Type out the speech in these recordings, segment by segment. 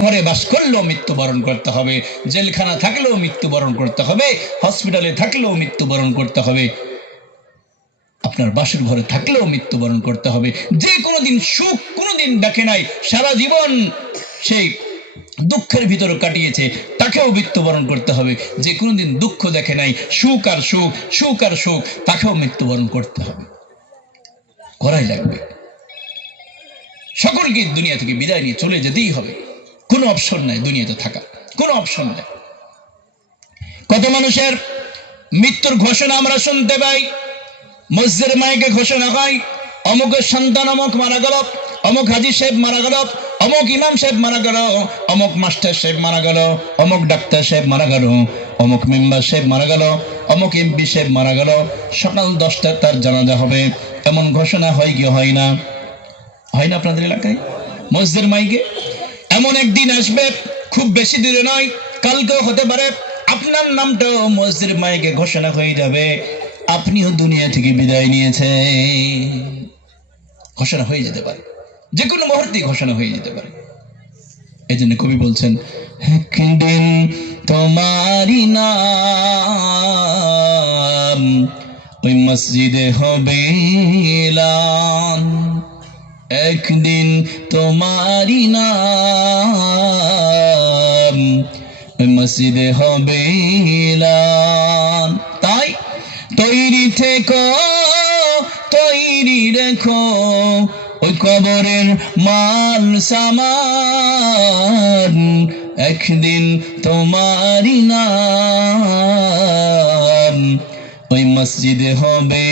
ঘরে বাস করলেও মৃত্যুবরণ করতে হবে, জেলখানা থাকলেও মৃত্যুবরণ করতে হবে, হসপিটালে থাকলেও মৃত্যুবরণ করতে হবে, আপনার বাসের ঘরে থাকলেও মৃত্যুবরণ করতে হবে। যে কোনো দিন সুখ কোনো দিন দেখে নাই, সারা জীবন সেই দুঃখের ভিতরে কাটিয়েছে, তাকেও মৃত্যুবরণ করতে হবে। যে কোনো দিন দুঃখ দেখে নাই, সুখ আর সুখ সুখ আর সুখ, তাকেও মৃত্যুবরণ করতে হবে। করাই লাগবে। সকলকে দুনিয়া থেকে বিদায় নিয়ে চলে যেতেই হবে। কোনো অপশন নাই দুনিয়াতে থাকা কোনো অপশন নেই। কত মানুষের মৃত্যুর ঘোষণা আমরা শুনতে পাই। মসজিদের মাইকে ঘোষণা হয়, অমুকের সন্তান অমুক মারা গেল, অমুক হাজি সাহেব মারা গেল, অমুক ইমাম সাহেব মারা গেল, অমুক মাস্টার সাহেব মারা গেল, অমুক ডাক্তার সাহেব মারা গেল, অমুক মেম্বার সাহেব মারা গেল, অমুক এমপি সাহেব মারা গেল। সকাল দশটায় তার জানাজা হবে। এমন ঘোষণা হয় কি হয় না? হয় না আপনাদের এলাকায়? মসজিদের মাইকে? এমন একদিন আসবে, খুব বেশি দূরে নয়, কালকেও হতে পারে। আপনার নামটাও মসজিদের মাইকে ঘোষণা হয়ে যাবে। আপনিও দুনিয়া থেকে বিদায় নিয়েছেন। ঘোষণা হয়ে যেতে পারে। যে কোনো মুহূর্তেই ঘোষণা হয়ে যেতে পারে। এই জন্য কবি বলছেন, একদিন তোমারই নাম ওই মসজিদে হবে একদিন তোমারই নাম মসজিদে হবে তাই তৈরি থেকো, তৈরি রেখো, ওই কবরের মাল সামান। একদিন তোমারই নাম ওই মসজিদে হবে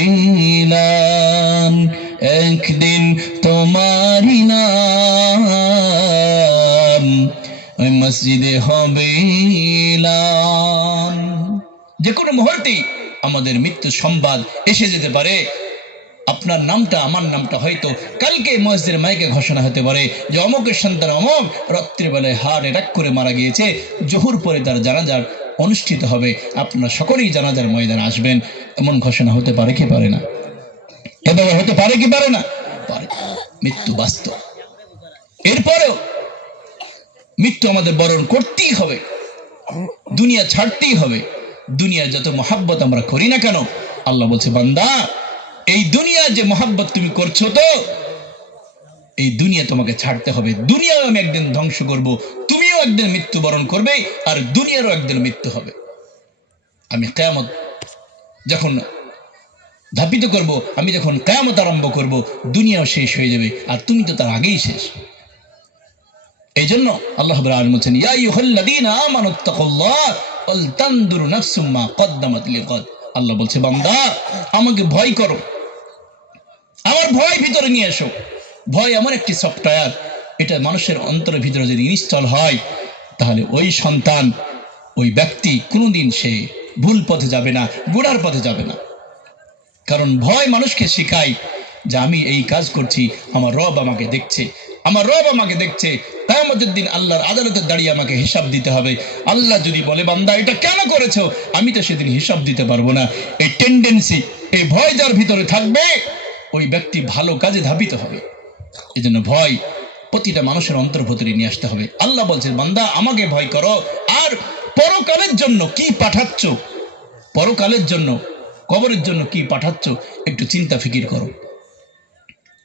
একদিন তোমারই নাম, ওই মসজিদে হবে যে কোনো মুহূর্তেই আমাদের মৃত্যু সংবাদ এসে যেতে পারে। আপনার নামটা, আমার নামটা হয়তো কালকে মসজিদের মাইকে ঘোষণা হতে পারে যে অমকের সন্তান অমক রাত্রিবেলায় হার্ট অ্যাটাক করে মারা গিয়েছে। জহুর পরে তার জানাজার অনুষ্ঠিত হবে। আপনারা সকলেই জানাজার ময়দানে আসবেন। এমন ঘোষণা হতে পারে কি পারে না? এবার হতে পারে কি পারে না? পারে মৃত্যু বাস্তব। এরপরেও মৃত্যু আমাদের বরণ করতেই হবে। দুনিয়া ছাড়তেই হবে। দুনিয়ার যত মহাব্বত আমরা করি না কেন, আল্লাহ বলছে, বান্দা, এই দুনিয়া যে মহাব্বত তুমি করছ তো, এই দুনিয়া তোমাকে ছাড়তে হবে। দুনিয়াও আমি একদিন ধ্বংস করব, তুমিও একদিন মৃত্যুবরণ করবে, আর দুনিয়ারও একদিন মৃত্যু হবে। আমি কেয়ামত যখন ধাপিত করব, আমি যখন কেয়ামত আরম্ভ করব, দুনিয়াও শেষ হয়ে যাবে, আর তুমি তো তার আগেই শেষ। এই জন্য আল্লাহ বলছেন আল্লাহ বলছে, বান্দা, আমাকে ভয় করো। আমার ভয় ভিতরে নিয়ে এসো। ভয় এমন একটি সফটওয়্যার, এটা মানুষের অন্তরের ভিতরে যদি ইনস্টল হয়, তাহলে ওই সন্তান, ওই ব্যক্তি কোনোদিন সে ভুল পথে যাবে না গোড়ার পথে যাবে না। কারণ ভয় মানুষকে শেখায় যে আমি এই কাজ করছি, আমার রব আমাকে দেখছে। আমার রব আমাকে দেখছে। কায়ামতের দিন আল্লাহর আদালতে দাঁড়িয়ে আমাকে হিসাব দিতে হবে। আল্লাহ যদি বলে, বান্দা, এটা কেন করেছ? আমি তো সেদিন হিসাব দিতে পারব না। এই টেন্ডেন্সি এই ভয় যার ভিতরে থাকবে, ওই ব্যক্তি ভালো কাজে ধাবিত হবে। এই জন্য ভয় প্রতিটা মানুষের অন্তর্ভুতরে নিয়ে আসতে হবে। আল্লাহ বলছে বান্দা, আমাকে ভয় করো। আর পরকালের জন্য কি পাঠাচ্ছ? পরকালের জন্য কবরের জন্য কি পাঠাচ্ছ, একটু চিন্তা ফিকির করো।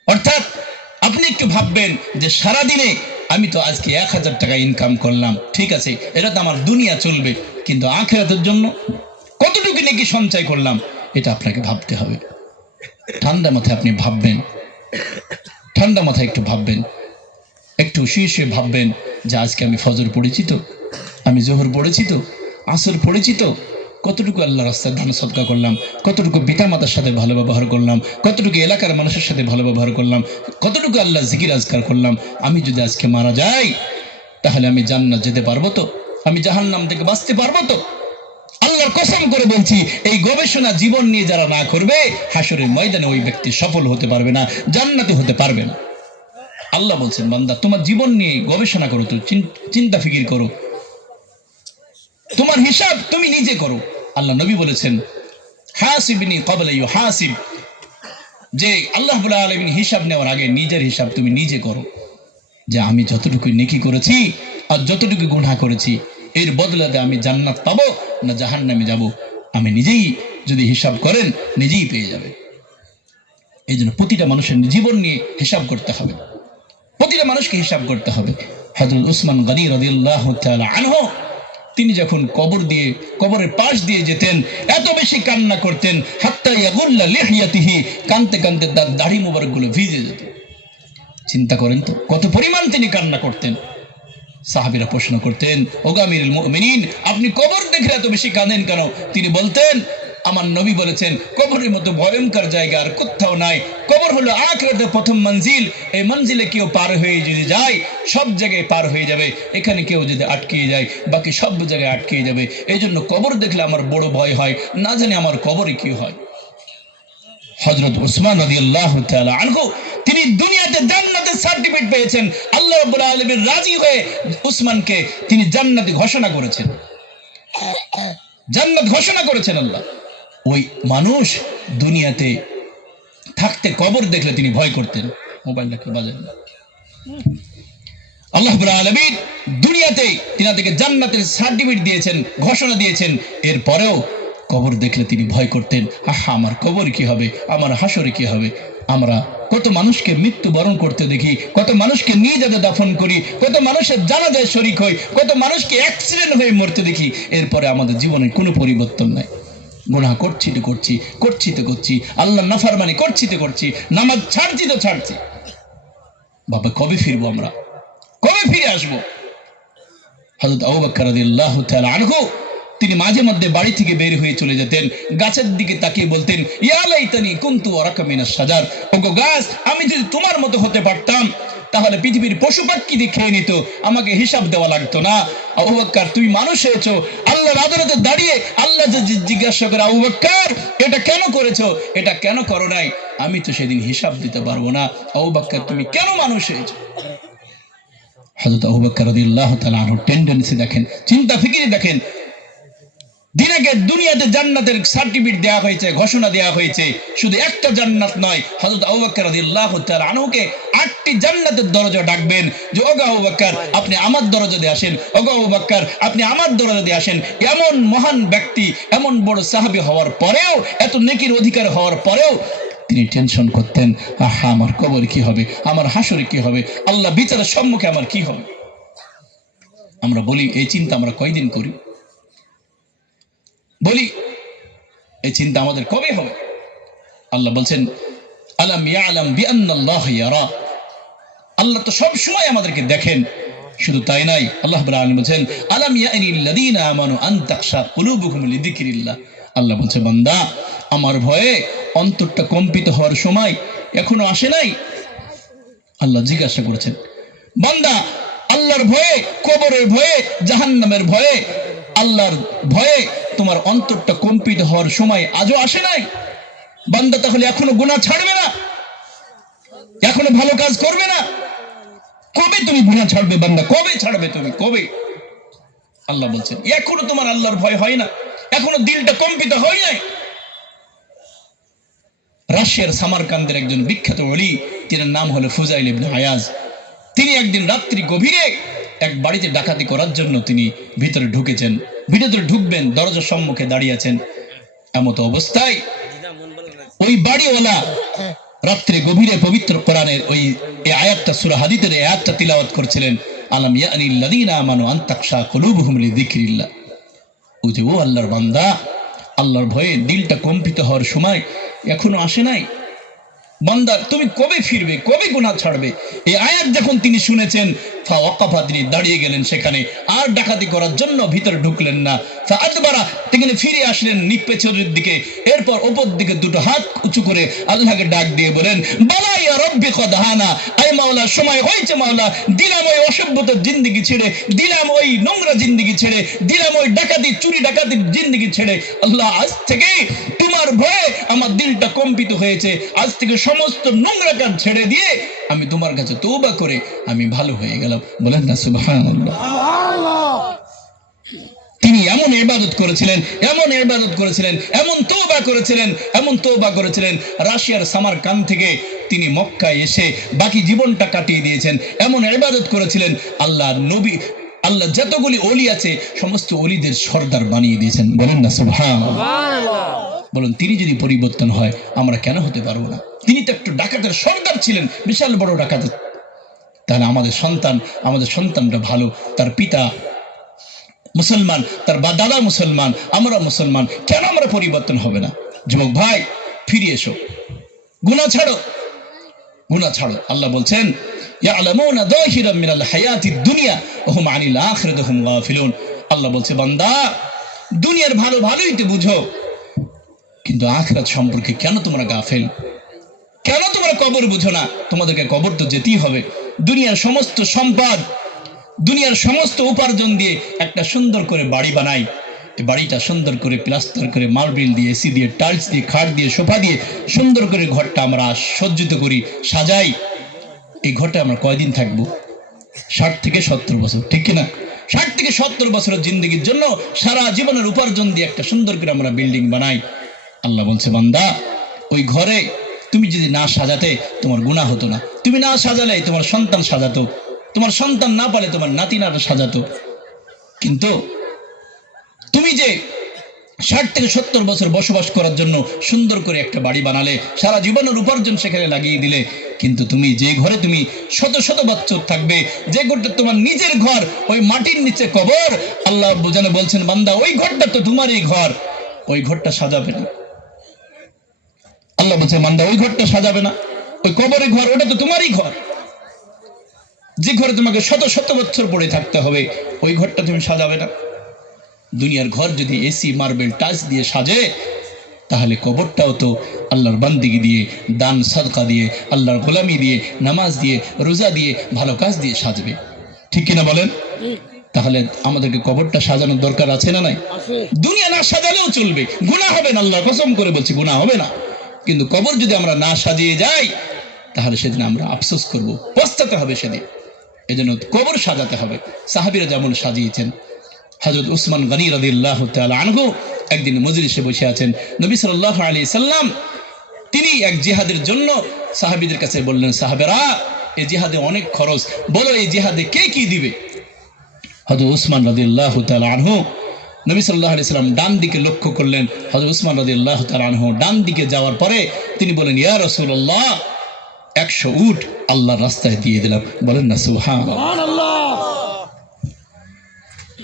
অর্থাৎ আপনি একটু ভাববেন যে সারাদিনে আমি তো আজকে এক হাজার টাকা ইনকাম করলাম, ঠিক আছে, এটা তো আমার দুনিয়া চলবে, কিন্তু আখেরাতের জন্য কতটুকু নাকি সঞ্চয় করলাম, এটা আপনাকে ভাবতে হবে। ঠান্ডা মাথায় আপনি ভাববেন, ঠান্ডা মাথায় একটু ভাববেন, একটু শুয়ে শুয়ে ভাববেন যে আজকে আমি ফজর পড়েছি তো, আমি জোহর পড়েছি তো, আসর পড়েছি তো কতটুকু আল্লাহ রাস্তায় দান সদকা করলাম? কতটুকু পিতা মাতার সাথে ভালো ব্যবহার করলাম? কতটুকু এলাকার মানুষের সাথে ভালো ব্যবহার করলাম? কতটুকু আল্লাহ জিকির আজকার করলাম? আমি যদি আজকে মারা যাই, তাহলে আমি জান্নাত যেতে পারব তো? আমি জাহান্নাম থেকে বাঁচতে পারব তো? আল্লাহর কসম করে বলছি, এই গবেষণা জীবন নিয়ে যারা না করবে হাসরের ময়দানে ওই ব্যক্তি সফল হতে পারবে না, জান্নাতি হতে পারবে না। আল্লাহ বলছেন, বান্দা, তোমার জীবন নিয়ে গবেষণা করো তো, চিন- চিন্তা ফিকির করো। তোমার হিসাব তুমি নিজে করো। আল্লাহ নবী বলেছেন হাসিবিনি কবলে ইউ হাসিব যে আল্লাহ আলমিন হিসাব নেওয়ার আগে নিজের হিসাব তুমি নিজে করো। যে আমি যতটুকু নেকি করেছি আর যতটুকু গুনাহ করেছি, এর বদলাতে আমি জান্নাত পাবো না জাহান্নামে যাব? আমি নিজেই যদি হিসাব করেন, নিজেই পেয়ে যাবে। এই জন্য প্রতিটা মানুষের জীবন নিয়ে হিসাব করতে হবে। প্রতিটা মানুষকে হিসাব করতে হবে। হজরত উসমান গনি রদিয়াল্লাহ আনহ তিনি যখন কবর দিয়ে, কবরের পাশ দিয়ে যেতেন, এত বেশি কান্না করতেন, হাত্তা লেহিয়াতিহি, কানতে কানতে তার দাড়ি মোবারকগুলো ভিজে যেত। চিন্তা করেন তো, কত পরিমাণ তিনি কান্না করতেন। সাহাবিরা প্রশ্ন করতেন ওগামির মিনিন আপনি কবর দেখে এত বেশি কাঁদেন কেন? তিনি বলতেন আমার নবী বলেছেন, কবরের মতো ভয়ঙ্কর জায়গা আর কোথাও নাই। কবর হলো আখরাতের প্রথম মঞ্জিল। এই মঞ্জিলে কেউ পার হয়ে যদি যায়, সব জায়গায় পার হয়ে যাবে। এখানে কেউ যদি আটকিয়ে যায়, বাকি সব জায়গায় আটকিয়ে যাবে। এই জন্য কবর দেখলে আমার বড় ভয় হয়। না জানি আমার কবরে কি হয়। হজরত উসমান রাদিয়াল্লাহু আল্লাহ আনহু, তিনি দুনিয়াতে জান্নাতের সার্টিফিকেট পেয়েছেন। আল্লাহ রাব্বুল আলামিন রাজি হয়ে উসমানকে তিনি জান্নাতি ঘোষণা করেছেন। জান্নাত ঘোষণা করেছেন আল্লাহ। ওই মানুষ দুনিয়াতে থাকতে কবর দেখলে তিনি ভয় করতেন। মোবাইলটা কি বাজেন আল্লাহ রাব্বুল দুনিয়াতে তিনাদেরকে জান্নাতের সার্টিফিকেট দিয়েছেন, ঘোষণা দিয়েছেন। এরপরেও কবর দেখলে তিনি ভয় করতেন, আহা, আমার কবর কি হবে? আমার হাসরে কি হবে? আমরা কত মানুষকে মৃত্যুবরণ করতে দেখি, কত মানুষকে নিয়ে যাতে দাফন করি, কত মানুষের জানাজায় শরিক হই, কত মানুষকে অ্যাক্সিডেন্ট হয়ে মরতে দেখি। এরপরে আমাদের জীবনে কোনো পরিবর্তন নাই। গুনাহ করছি তো করছি করছি তো করছি আল্লাহ নাফারমানি করছি তো করছি, নামাজ ছাড়ছি তো ছাড়ছি। বাবা, কবে ফিরবো আমরা? কবে ফিরে আসব? আনহু, তিনি মাঝে মধ্যে বাড়ি থেকে বের হয়ে চলে যেতেন, গাছের দিকে তাকিয়ে বলতেন, ইয়া লাইতানি কুনতু ওয়ারাকা মিনাস সাজার ওগো গাছ, আমি যদি তোমার মতো হতে পারতাম, তাহলে পৃথিবীর পশু পাখি খেয়ে নিত, আমাকে হিসাব দেওয়া লাগতো না। আবু তুমি মানুষ হয়েছো আল্লাহর আদালতে দাঁড়িয়ে আল্লাহ যে জিজ্ঞাসা করে, আবু বাক্কার, এটা কেন করেছ? এটা কেন করো নাই? আমি তো সেদিন হিসাব দিতে পারব না। আবু বাক্কার, তুমি কেন মানুষ হয়েছো? হযরত আবু বকর রাদিয়াল্লাহু তাআলা আনহু টেন্ডেন্সি দেখেন, চিন্তা ফিকিরে দেখেন দিনাকে দুনিয়াতে জান্নাতের সার্টিফিকেট দেওয়া হয়েছে, ঘোষণা দেওয়া হয়েছে। শুধু একটা জান্নাত নয়, হযরত আবু বকর রাদিয়াল্লাহু তাআলা আনহুকে আটটি জান্নাতের দরজা ডাকবেন যে, ওগো আবু বকর, আপনি আমার দরজা দিয়ে আসেন। ওগো আবু বকর, আপনি আমার দরজা দিয়ে আসেন। এমন মহান ব্যক্তি, এমন বড় সাহাবী হওয়ার পরেও, এত নেকির অধিকার হওয়ার পরেও তিনি টেনশন করতেন, আহা, আমার কবর কি হবে? আমার হাসরে কি হবে? আল্লাহ বিচারের সম্মুখে আমার কি হবে? আমরা বলি, এই চিন্তা আমরা কয়দিন করি? বলি, এই চিন্তা আমাদের কবে হবে? আল্লাহ বলছেন, আলাম ইয়ালাম বিআন্নাল্লাহ ইয়ারা আল্লাহ তো সব সময় আমাদেরকে দেখেন, শুধু তাই নাই আল্লাহ আলামিন বলছেন, আলাম ইয়ানিল লাযীনা আমানু আন তাখশা কুলুবুহুম লিযিকরিল্লাহ আল্লাহ বলছে, বান্দা, আমার ভয়ে অন্তরটা কম্পিত হওয়ার সময় এখনও আসে নাই? আল্লাহ জিজ্ঞাসা করেছেন, বান্দা, আল্লাহর ভয়ে, কবরের ভয়ে, জাহান্নামের ভয়ে, আল্লাহর ভয়ে তোমার অন্তরটা কম্পিত হওয়ার সময় আজও আসে নাই। বান্দা তাহলে এখনও গুনাহ ছাড়বে না। এখনও ভালো কাজ করবে না। কবে তুমি গুনাহ ছাড়বে বান্দা? কবে ছাড়বে তুমি? কবে? আল্লাহ বলছেন, এখনও তোমার আল্লাহর ভয় হয় না। এখনও দিলটা কম্পিত হয় নাই। রাশিয়ার সামারকান্দের একজন বিখ্যাত অলি তিনার নাম হলো ফুজাইল ইবনে আয়াজ তিনি একদিন রাত্রি গভীরে এক বাড়িতে ডাকাতি করার জন্য তিনি ভিতরে ঢুকেছেন। ভিতরে ঢুকবেন, দরজার সম্মুখে দাঁড়িয়ে আছেন এমত অবস্থায়। ওই বাড়িওয়ালা রাত্রে গভীরে পবিত্র কোরআনের ওই আয়াতটা, সূরা হাদিদের আয়াতটা তিলাওয়াত করছিলেন, আলাম ইয়ানিল লাযীনা আমানু আন তাকশা কুলুবুহুম লিযিকরিল্লাহ। ও যে, ও আল্লাহর বান্দা, আল্লাহর ভয়ে দিলটা কম্পিত হওয়ার সময় এখনও আসে নাই? বান্দা তুমি কবে ফিরবে? কবে গুনাহ ছাড়বে? এই আয়াত যখন তিনি শুনেছেন, ফা ওয়াকাফা, তিনি দাঁড়িয়ে গেলেন সেখানে। আর ডাকাতি করার জন্য ভিতরে ঢুকলেন না। ফা আদবারা, তিনি ফিরে আসলেন নিপেছরের দিকে। এরপর ওপর দিকে দুটো হাত উঁচু করে আল্লাহকে ডাক দিয়ে বলেন বালাই রব্বি কদাহানা আই মাওলা, সময় হয়েছে মাওলা, দিলাম ওই অসভ্যতার জিন্দিগি ছেড়ে, দিলাম ওই নোংরা জিন্দিগি ছেড়ে, দিলাম ওই ডাকাতি, চুরি ডাকাতির জিন্দিগি ছেড়ে। আল্লাহ আজ থেকে তোমার ভয়ে আমার দিলটা কম্পিত হয়েছে। আজ থেকে সমস্ত নোংরা কাজ ছেড়ে দিয়ে আমি তোমার কাছে তৌবা করে আমি ভালো হয়ে গেলাম। বলেন না, সুবহানাল্লাহ। তিনি এমন ইবাদত করেছিলেন, এমন ইবাদত করেছিলেন, এমন তৌবা করেছিলেন, এমন তৌবা করেছিলেন, রাশিয়ার সামারকান থেকে তিনি মক্কায় এসে বাকি জীবনটা কাটিয়ে দিয়েছেন। এমন ইবাদত করেছিলেন আল্লাহ নবী, আল্লাহ যতগুলি অলি আছে, সমস্ত অলিদের সর্দার বানিয়ে দিয়েছেন। বলেন না সুবহান বলুন, তিনি যদি পরিবর্তন হয়, আমরা কেন হতে পারব না? তিনি তো একটু ডাকাতের সর্দার ছিলেন, বিশাল বড় ডাকাতের তাহলে আমাদের সন্তান, আমাদের সন্তানটা ভালো, তার পিতা মুসলমান, তার বা, দাদা মুসলমান, আমরা মুসলমান, কেন আমরা পরিবর্তন হবে না? যুবক ভাই, ফিরে এসো। গুণা ছাড়ো। গুণা ছাড়ো। আল্লাহ বলছেন আল্লাহ বলছে, বান্দা, দুনিয়ার ভালো ভালোই তো বুঝো। কিন্তু আখরাত সম্পর্কে কেন তোমরা গাফেল? কেন তোমরা কবর বুঝো না? তোমাদেরকে কবর তো যেতেই হবে। দুনিয়ার সমস্ত সম্পদ, দুনিয়ার সমস্ত উপার্জন দিয়ে একটা সুন্দর করে বাড়ি বানাই। বাড়িটা সুন্দর করে প্লাস্টার করে মার্বেল দিয়ে, এসি দিয়ে, টাইলস দিয়ে, খাট দিয়ে, সোফা দিয়ে সুন্দর করে ঘরটা আমরা সজ্জিত করি, সাজাই। এই ঘরটা আমরা কয়দিন থাকব? ষাট থেকে সত্তর বছর, ঠিক কিনা ষাট থেকে সত্তর বছরের জিন্দগির জন্য সারা জীবনের উপার্জন দিয়ে একটা সুন্দর করে আমরা বিল্ডিং বানাই। আল্লাহ বলছে, বান্দা, ওই ঘরে তুমি যদি না সাজাতে, তোমার গুণা হতো না। তুমি না সাজালে, তোমার সন্তান সাজাতো। তোমার সন্তান না পালে, তোমার নাতিনারা সাজাতো। কিন্তু তুমি যে ষাট থেকে সত্তর বছর বসবাস করার জন্য সুন্দর করে একটা বাড়ি বানালে, সারা জীবনের উপার্জন সেখানে লাগিয়ে দিলে, কিন্তু তুমি যে ঘরে তুমি শত শত বছর থাকবে, যে ঘরটা তোমার নিজের ঘর, ওই মাটির নিচে কবর, আল্লাহ বোঝানো বলছেন, বান্দা, ওই ঘরটা তো তোমারই ঘর, ওই ঘরটা সাজাবে না। আল্লাহ বলছে বান্দা ওই ঘরটা সাজাবে না। ওই কবরের ঘর ওটা তো তোমারই ঘর। যে ঘরে তোমাকে শত শত বছর পড়ে থাকতে হবে ওই ঘরটা তুমি সাজাবে না। দুনিয়ার ঘর যদি এসি মার্বেল টাচ দিয়ে সাজে তাহলে কবরটাও তো আল্লাহর বান্দিগি দিয়ে দান সদকা দিয়ে আল্লাহর গোলামি দিয়ে নামাজ দিয়ে রোজা দিয়ে ভালো কাজ দিয়ে সাজবে। ঠিক কিনা বলেন? তাহলে আমাদেরকে কবরটা সাজানোর দরকার আছে না নাই? দুনিয়া না সাজালেও চলবে। গুণা হবে না আল্লাহ কসম করে বলছি গুণা হবে না। কিন্তু কবর যদি আমরা না সাজিয়ে যাই, তাহলে সেদিন আমরা আফসোস করব, পস্তাতে হবে সেদিন। এজন্য কবর সাজাতে হবে। সাহাবিরা যেমন সাজিয়েছেন হজরত উসমান গনি রদিল্লাহ আনহু একদিন মজলিসে বসে আছেন, নবী সাল্লাহ আলী সাল্লাম তিনি এক জিহাদের জন্য সাহাবিদের কাছে বললেন, সাহাবেরা, এই জিহাদে অনেক খরচ। বলো, এই জিহাদে কে কি দিবে? হজরত উসমান রদিল্লাহ আনহু নবী সাল্লাহ আলি সাল্লাম ডান দিকে লক্ষ্য করলেন হজরত উসমান রদিল্লাহ আনহু। ডান দিকে যাওয়ার পরে তিনি বলেন ইয়া রসুল্লাহ একশো উট আল্লাহর রাস্তায় দিয়ে দিলাম। বলেন না সুহান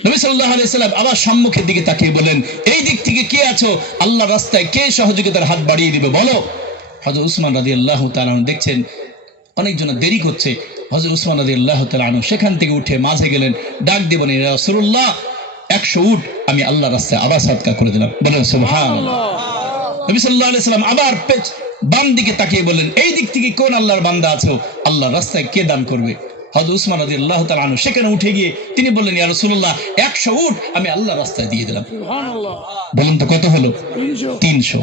নবী সাল্লাহ আলাইসাল্লাম আবার সম্মুখের দিকে তাকিয়ে বলেন এই দিক থেকে কে আছো? আল্লাহ রাস্তায় কে সহযোগিতার হাত বাড়িয়ে দিবে? বলো। হজরত উসমান রাজি আল্লাহ তালন দেখছেন অনেকজন দেরি করছে। হজরত উসমান রাজি আল্লাহ তালন সেখান থেকে উঠে মাঝে গেলেন, ডাক দেবেন রসুল্লাহ একশো উঠ আমি আল্লাহ রাস্তায় আবার সাদকা করে দিলাম। বলেন সুবহান নবী সাল্লাহ আলাইসাল্লাম আবার বাম দিকে তাকিয়ে বললেন এই দিক থেকে কোন আল্লাহর বান্দা আছো আল্লাহর রাস্তায় কে দান করবে? হজরত উসমান রাজি আল্লাহ তালু সেখানে উঠে গিয়ে তিনি বললেন ইয়া রসুল্লাহ একশো উঠ আমি আল্লাহ রাস্তায় দিয়ে দিলাম। বলুন তো কত হলো? তিনশো।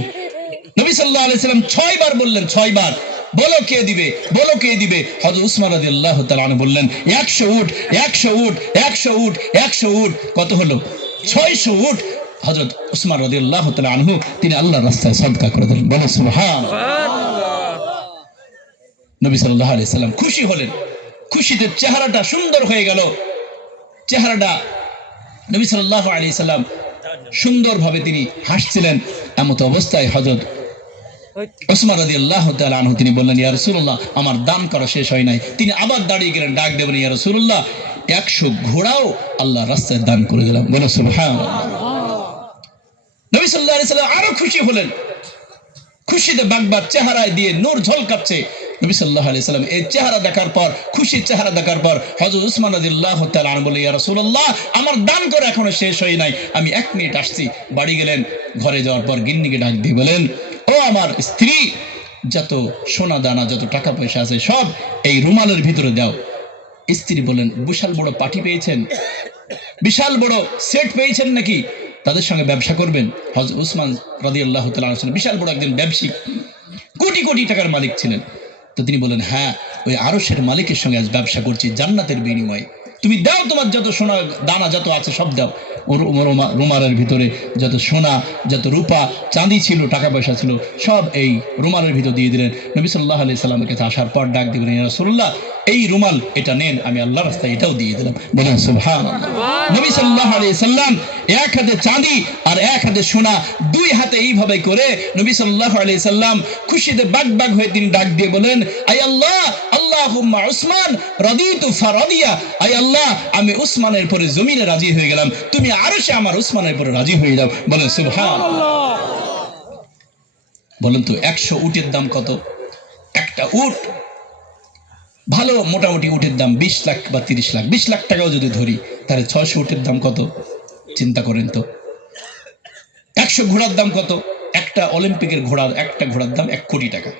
নবী সাল্লাহ আলাইসাল্লাম ছয় বার বললেন ছয় বার বলো কে দিবে? বলো কে দিবে? হজরত উসমান রাজি আল্লাহ তালু বললেন একশো উঠ একশো উঠ একশো উঠ একশো উঠ কত হলো? ছয়শো উঠ হজরত উসমান রাজি আল্লাহ আনহু, তিনি আল্লাহ রাস্তায় সদকা করে দিলেন। বলো সুবহান নবী সাল্লাহ আলাইহি সাল্লাম খুশি হলেন। খুশিতে চেহারাটা সুন্দর হয়ে গেল। চেহারাটা নবী সাল্লাহ আলী সাল্লাম সুন্দরভাবে তিনি হাসছিলেন। এমত অবস্থায় হজরত ওসমান রাদি আল্লাহ আনহু, তিনি বললেন, ইয়া রসুল্লাহ আমার দান করা শেষ হয় নাই। তিনি আবার দাঁড়িয়ে গেলেন, ডাক দেবেন, ইয়া রসুল্লাহ একশো ঘোড়াও আল্লাহ রাস্তায় দান করে দিলাম। বলে নবী সাল্লাহ সাল্লাম আরও খুশি হলেন। খুশিতে বাগবার চেহারায় দিয়ে নূর ঝলকাচ্ছে। নবী সাল্লাহ আলি সাল্লাম এই চেহারা দেখার পর, খুশির চেহারা দেখার পর হজরত উসমান রাদিল্লাহ তাআলা বলে, ইয়া রাসূলুল্লাহ, আমার দান করে এখনও শেষ হয় নাই। আমি এক মিনিট আসছি, বাড়ি গেলেন, ঘরে যাওয়ার পর গিন্নিকে ডাক দিয়ে বলেন, ও আমার স্ত্রী, যত সোনা দানা, যত টাকা পয়সা আছে সব এই রুমালের ভিতরে দাও। স্ত্রী বলেন বিশাল বড় পার্টি পেয়েছেন। বিশাল বড় সেট পেয়েছেন নাকি? তাদের সঙ্গে ব্যবসা করবেন। হজ উসমান রাজি আল্লাহ বিশাল বড় একজন ব্যবসায়িক কোটি কোটি টাকার মালিক ছিলেন। তো তিনি বলেন হ্যাঁ ওই আরসের মালিকের সঙ্গে আজ ব্যবসা করছি, জান্নাতের বিনিময়ে। তুমি দাও তোমার যত সোনা, দানা যত আছে সব দাও। রুমালের ভিতরে যত সোনা, যত রূপা, চাঁদি ছিল, টাকা পয়সা ছিল, সব এই রুমালের ভিতর দিয়ে দিলেন। নবী সাল্লাহ আলি সাল্লামের কাছে আসার পর ডাক দিবেন রসুল্লাহ এই রুমাল এটা নেন, আমি আল্লাহ রাস্তায় এটাও দিয়ে দিলাম। বলেন সুবহান নবী সাল্লাহ আলি সাল্লাম এক হাতে চাঁদি আর এক হাতে সোনা, দুই হাতে এইভাবে করে নবী সাল্লাহ আলি সাল্লাম খুশিতে বাগ বাগ হয়ে তিনি ডাক দিয়ে বলেন আই আল্লাহ, আল্লাহুম্মা উসমান, রাদিতু ফারাদিয়া। আই আল্লাহ, আমি উসমানের পরে জমিনে রাজি হয়ে গেলাম। তুমি আরও সে আমার উসমানের পরে রাজি হয়ে যাও। বলেন সুবহান বলেন তো, একশো উটের দাম কত? একটা উট ভালো মোটামুটি উটের দাম বিশ লাখ বা তিরিশ লাখ। বিশ লাখ টাকাও যদি ধরি, তাহলে ছয়শো উটের দাম কত? চিন্তা করেন তো। একশো ঘোড়ার দাম কত? একটা অলিম্পিকের ঘোড়ার, একটা ঘোড়ার দাম এক কোটি টাকা।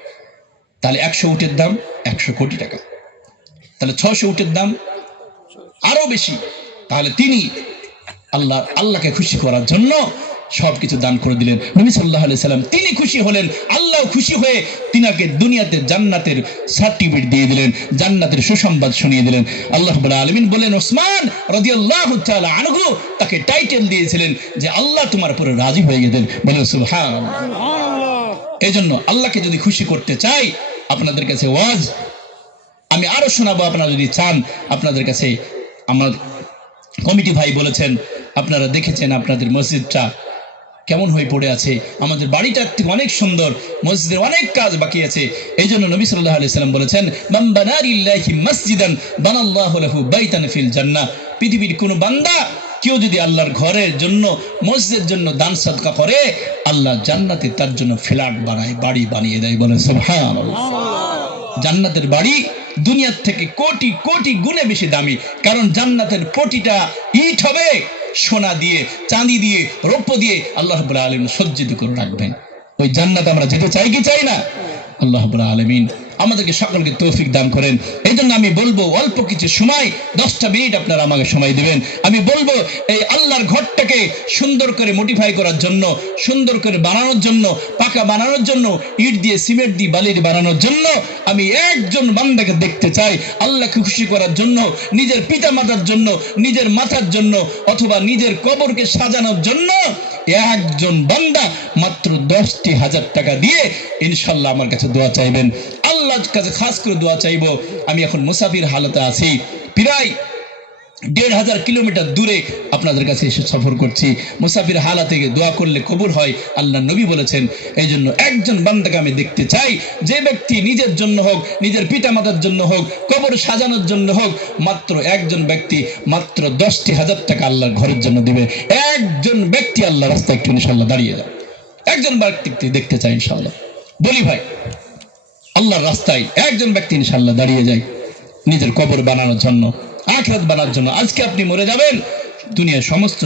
তাহলে একশো উটের দাম একশো কোটি টাকা। তাহলে ছশো উটের দাম আরও বেশি। তাহলে তিনি আল্লাহ, আল্লাহকে খুশি করার জন্য সবকিছু দান করে দিলেন। নবী সাল্লাহ আলি সাল্লাম তিনি খুশি হলেন, আল্লাহ খুশি হয়ে তিনাকে দুনিয়াতে জান্নাতের সার্টিফিকেট দিয়ে দিলেন, জান্নাতের সুসংবাদ শুনিয়ে দিলেন। আল্লাহ আলমিন বলেন ওসমান রদি আল্লাহ তাকে টাইটেল দিয়েছিলেন যে আল্লাহ তোমার উপরে রাজি হয়ে গেলেন বলেন সুবহান এই জন্য আল্লাহকে যদি খুশি করতে চাই, আপনাদের কাছে ওয়াজ, আমি আরও শোনাবো, আপনারা যদি চান, আপনাদের কাছে আমার কমিটি ভাই বলেছেন, আপনারা দেখেছেন আপনাদের মসজিদটা কেমন হয়ে পড়ে আছে? আমাদের বাড়িটার থেকে অনেক সুন্দর, মসজিদের অনেক কাজ বাকি আছে। এই জন্য নবী সাল্লাহ আলি সাল্লাম বলেছেন, মান বানারিল্লাহি মসজিদান বানাল্লাহু লাহু বাইতান ফিল পৃথিবীর কোনো বান্দা কেউ যদি আল্লাহর ঘরের জন্য, মসজিদের জন্য দান সাদকা করে, আল্লাহ জান্নাতে তার জন্য ফ্ল্যাট বানায়, বাড়ি বানিয়ে দেয় বলে সুবহানাল্লাহ। জান্নাতের বাড়ি দুনিয়ার থেকে কোটি কোটি গুণে বেশি দামি, কারণ জান্নাতের প্রতিটা ইট হবে সোনা দিয়ে, চাঁদি দিয়ে, রৌপ্য দিয়ে আল্লাহ রাব্বুল আলামিন সজ্জিত করে রাখবেন। ওই জান্নাত আমরা যেতে চাই কি চাই না? আল্লাহ আলমিন আলামিন আমাদেরকে সকলকে তৌফিক দান করেন। এই জন্য আমি বলব, অল্প কিছু সময়, দশটা মিনিট আপনারা আমাকে সময় দিবেন। আমি বলব, এই আল্লাহর ঘরটাকে সুন্দর করে মডিফাই করার জন্য, সুন্দর করে বানানোর জন্য, পাকা বানানোর জন্য, ইট দিয়ে সিমেন্ট দিয়ে বালির বানানোর জন্য আমি একজন বান্দাকে দেখতে চাই। আল্লাহকে খুশি করার জন্য, নিজের পিতা মাতার জন্য, নিজের মাথার জন্য, অথবা নিজের কবরকে সাজানোর জন্য একজন বান্দা মাত্র দশটি হাজার টাকা দিয়ে ইনশাল্লাহ আমার কাছে দোয়া চাইবেন। আল্লাহর কাছে খাস করে দোয়া চাইব, আমি এখন মুসাফির হালতে আছি। প্রায় দেড় হাজার কিলোমিটার দূরে আপনাদের কাছে এসে সফর করছি। মুসাফির হালা থেকে দোয়া করলে কবুল হয়, আল্লাহ নবী বলেছেন এই জন্য একজন বান্দাকে আমি দেখতে চাই। যে ব্যক্তি নিজের জন্য হোক, নিজের পিতামাতার জন্য হোক, কবর সাজানোর জন্য হোক, মাত্র একজন ব্যক্তি মাত্র দশটি হাজার টাকা আল্লাহর ঘরের জন্য দিবে। একজন ব্যক্তি আল্লাহ রাস্তায় একটু ইনশাল্লাহ দাঁড়িয়ে যাবে। একজন ব্যক্তি দেখতে চাই ইনশাল্লাহ বলি ভাই আল্লাহর রাস্তায় একজন ব্যক্তি ইনশাল্লাহ দাঁড়িয়ে যায় নিজের কবর বানানোর জন্য, আখরাত বানার জন্য। আজকে আপনি মরে যাবেন, দুনিয়ার সমস্ত